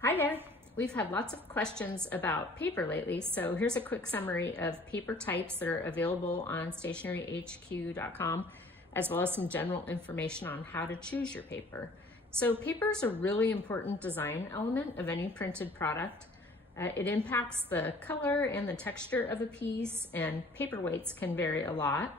Hi there. We've had lots of questions about paper lately, so here's a quick summary of paper types that are available on stationeryhq.com, as well as some general information on how to choose your paper. So paper is a really important design element of any printed product. It impacts the color and the texture of a piece, and paper weights can vary a lot.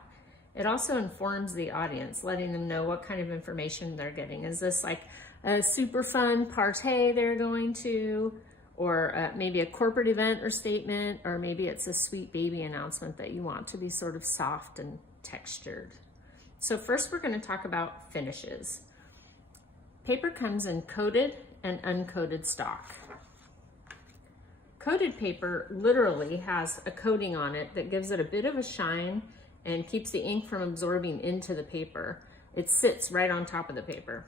It also informs the audience, letting them know what kind of information they're getting. Is this like a super fun party they're going to, or maybe a corporate event or statement, or maybe it's a sweet baby announcement that you want to be sort of soft and textured. So first we're going to talk about finishes. Paper comes in coated and uncoated stock. Coated paper literally has a coating on it that gives it a bit of a shine and keeps the ink from absorbing into the paper. It sits right on top of the paper.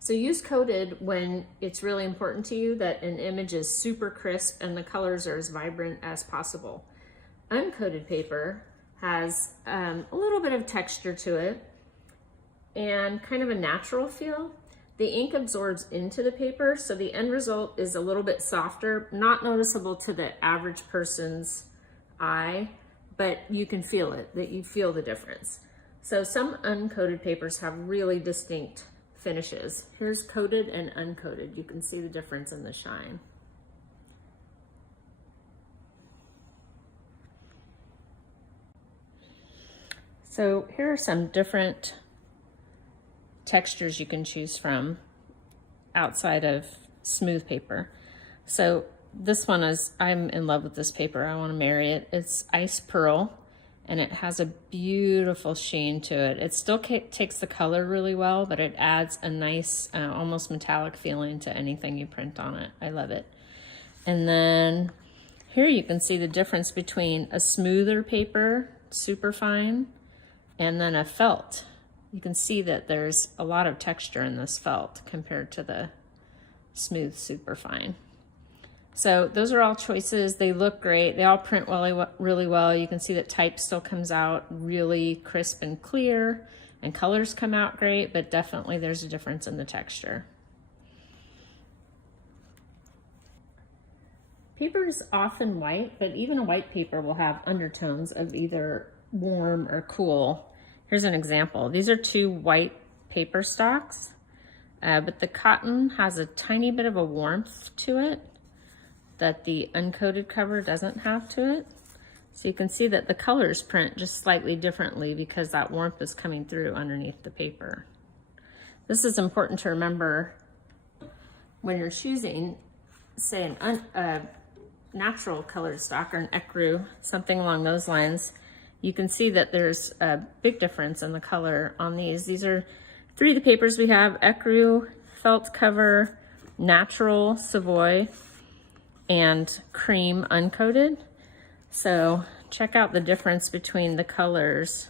So use coated when it's really important to you that an image is super crisp and the colors are as vibrant as possible. Uncoated paper has a little bit of texture to it and kind of a natural feel. The ink absorbs into the paper, so the end result is a little bit softer, not noticeable to the average person's eye, but you can feel it, that you feel the difference. So some uncoated papers have really distinct finishes. Here's coated and uncoated. You can see the difference in the shine. So here are some different textures you can choose from outside of smooth paper. So this one is, I'm in love with this paper. I want to marry it. It's ice pearl, and it has a beautiful sheen to it. It still takes the color really well, but it adds a nice, almost metallic feeling to anything you print on it. I love it. And then here you can see the difference between a smoother paper, super fine, and then a felt. You can see that there's a lot of texture in this felt compared to the smooth, super fine. So those are all choices. They look great. They all print really well. You can see that type still comes out really crisp and clear, and colors come out great, but definitely there's a difference in the texture. Paper is often white, but even a white paper will have undertones of either warm or cool. Here's an example. These are two white paper stocks, but the cotton has a tiny bit of a warmth to it that the uncoated cover doesn't have to it. So you can see that the colors print just slightly differently because that warmth is coming through underneath the paper. This is important to remember when you're choosing, say, a natural colored stock or an ecru, something along those lines. You can see that there's a big difference in the color on these. These are three of the papers we have: ecru, felt cover, natural Savoy, and cream uncoated. So check out the difference between the colors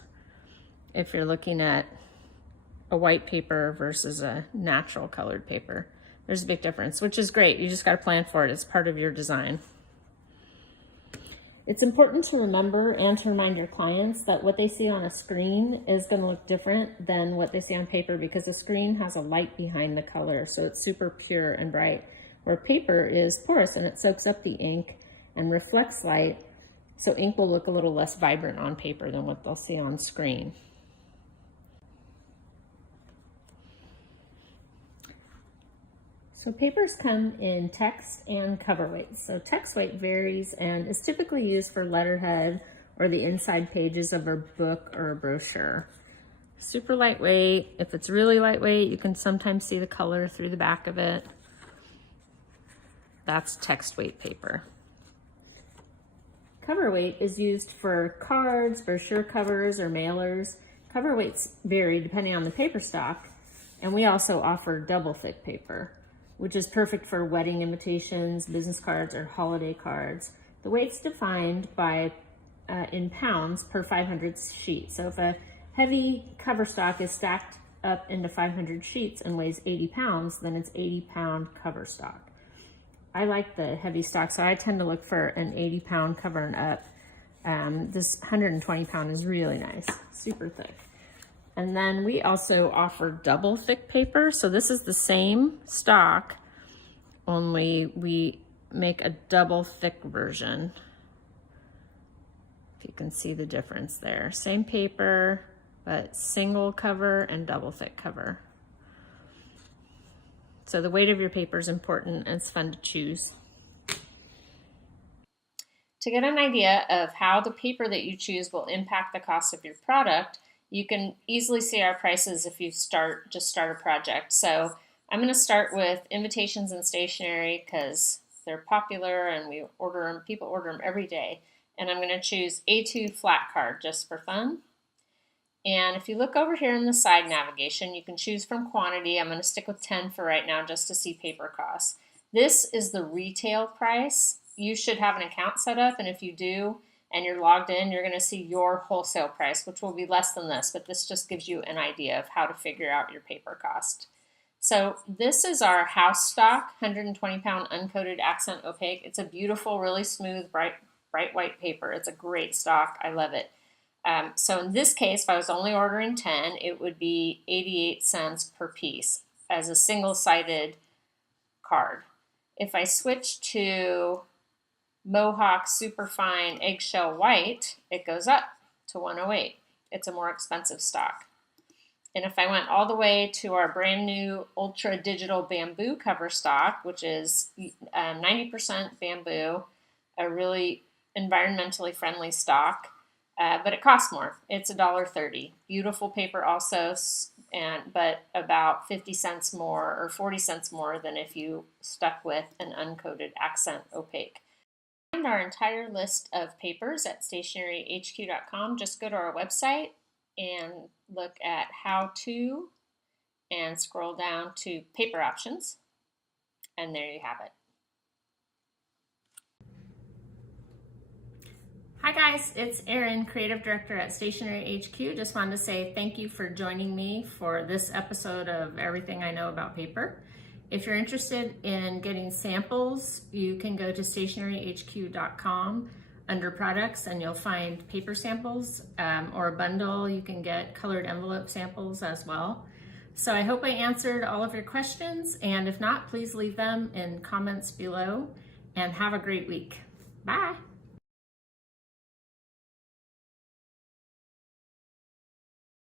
if you're looking at a white paper versus a natural colored paper. There's a big difference, which is great. You just got to plan for it. It's part of your design. It's important to remember and to remind your clients that what they see on a screen is going to look different than what they see on paper, because the screen has a light behind the color, so it's super pure and bright, where paper is porous and it soaks up the ink and reflects light, so ink will look a little less vibrant on paper than what they'll see on screen. So papers come in text and cover weights. So text weight varies and is typically used for letterhead or the inside pages of a book or a brochure. Super lightweight. If it's really lightweight, you can sometimes see the color through the back of it. That's text weight paper. Cover weight is used for cards, brochure covers, or mailers. Cover weights vary depending on the paper stock, and we also offer double thick paper, which is perfect for wedding invitations, business cards, or holiday cards. The weight's defined by in pounds per 500 sheets. So if a heavy cover stock is stacked up into 500 sheets and weighs 80 pounds, then it's 80-pound cover stock. I like the heavy stock, so I tend to look for an 80-pound cover and up. This 120-pound is really nice, super thick. And then we also offer double thick paper. So this is the same stock, only we make a double thick version. If you can see the difference there. Same paper, but single cover and double thick cover. So the weight of your paper is important and it's fun to choose. To get an idea of how the paper that you choose will impact the cost of your product, you can easily see our prices if you just start a project. So I'm going to start with invitations and stationery because they're popular and people order them every day. And I'm going to choose A2 flat card just for fun. And if you look over here in the side navigation, you can choose from quantity. I'm going to stick with 10 for right now just to see paper costs. This is the retail price. You should have an account set up, and if you do and you're logged in, you're going to see your wholesale price, which will be less than this, but this just gives you an idea of how to figure out your paper cost. So this is our house stock, 120-pound uncoated accent opaque. It's a beautiful, really smooth, bright white paper. It's a great stock. I love it. So in this case, if I was only ordering 10, it would be 88 cents per piece as a single-sided card. If I switch to Mohawk Superfine Eggshell White, it goes up to 108. It's a more expensive stock. And if I went all the way to our brand new Ultra Digital Bamboo cover stock, which is 90% bamboo, a really environmentally friendly stock, but it costs more. It's $1.30. Beautiful paper also, but about 50 cents more or 40 cents more than if you stuck with an uncoated accent opaque. Find our entire list of papers at stationeryhq.com. Just go to our website and look at how to and scroll down to paper options, and there you have it. Hi guys, it's Erin, Creative Director at Stationery HQ. Just wanted to say thank you for joining me for this episode of Everything I Know About Paper. If you're interested in getting samples, you can go to stationeryhq.com under products and you'll find paper samples or a bundle. You can get colored envelope samples as well. So I hope I answered all of your questions, and if not, please leave them in comments below, and have a great week. Bye.